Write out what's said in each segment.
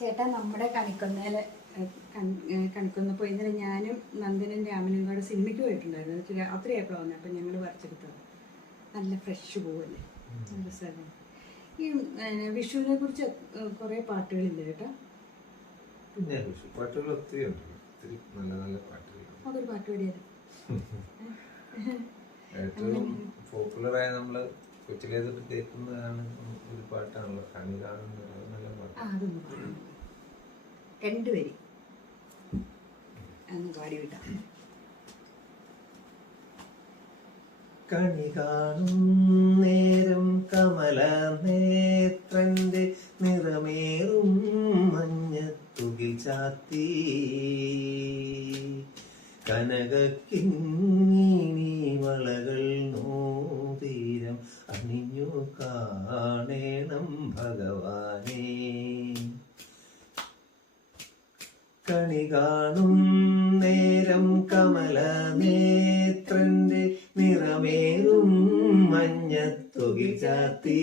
ചേട്ടാ നമ്മുടെ കണിക്കൊന്നേൽ കണിക്കൊന്ന പോയി. ഇന്നലെ ഞാനും നന്ദനും രാമനും കൂടെ സിനിമയ്ക്ക് പോയിട്ടുണ്ടായിരുന്നു. അത്ര രാത്രിയായപ്പോൾ വന്നത് അപ്പം ഞങ്ങൾ പറിച്ചെടുത്തത് നല്ല ഫ്രഷ് പൂവല്ലേ? നല്ല രസമല്ലേ ഈ വിഷുവിനെ കുറിച്ച് കുറേ പാട്ടുകളില്ലേ ചേട്ടാ. പാട്ടുകൾ ഒത്തിരി നല്ല നല്ല പാട്ടുകൾ അതൊരു പാട്ട് പാടിയാലും? ഏറ്റവും പോപ്പുലറായ നമ്മൾ കേൾക്കുന്നതാണ് ഒരു പാട്ടാണല്ലോ. നല്ല പാട്ട്. രണ്ടുപേരും. കണി കാണും നേരം കമല നേത്രന്റെ നിറമേറും മഞ്ഞത്തുകിൽ ചാത്തി. കനകക്കിങ്ങിണി വളകൾ നോതീരം അണിഞ്ഞു കാണേണം ഭഗവാനേ കണി നേരം കമല നേത്രന്റെ നിറമേറും മഞ്ഞത്തുകിൽ ചാത്തി.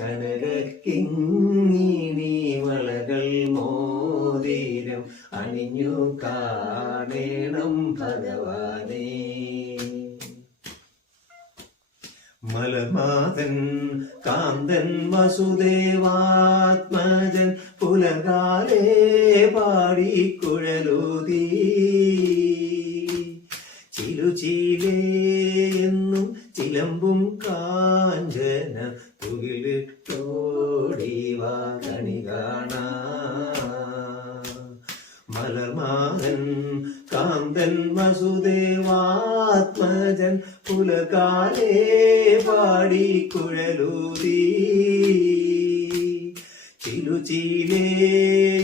കനകക്കിങ്ങിണി വളകൾ മോതിരം അണിഞ്ഞു കാണേണം ഭഗവാനേ. മലമാതൻ കാന്തൻ വസുദേവാത്മജൻ പുലകാലേ പാടിക്കുഴലൂതി ചിലുചീലേ എന്നും ചിലമ്പും കാഞ്ചന തുകിലിട്ടോടിവാ കണി കാണാ. മലർമാകൻ കാന്തൻ വസുദേവാത്മജൻ പുലകാലേ പാടി കുഴലൂതി. ചിലുചീലേ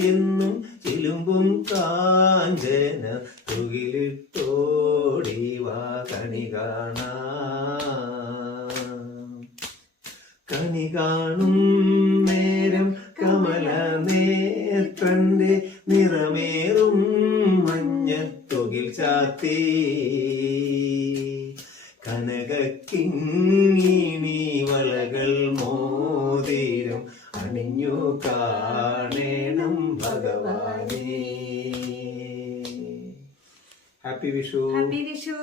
എന്നും ചിലുമ്പും കാഞ്ചന തുകിലിട്ടോടി വാ കണി കാണാ. കണി കാണും നേരം കമല നേത്രന്റെ നിറമേറും മഞ്ഞത്തൊകിൽ ചാത്തി കനകക്കിങ്ങിണി വളകൾ മോതിരം അണിഞ്ഞു കാണേണം ഭഗവാനേ. Happy Vishu happy Vishu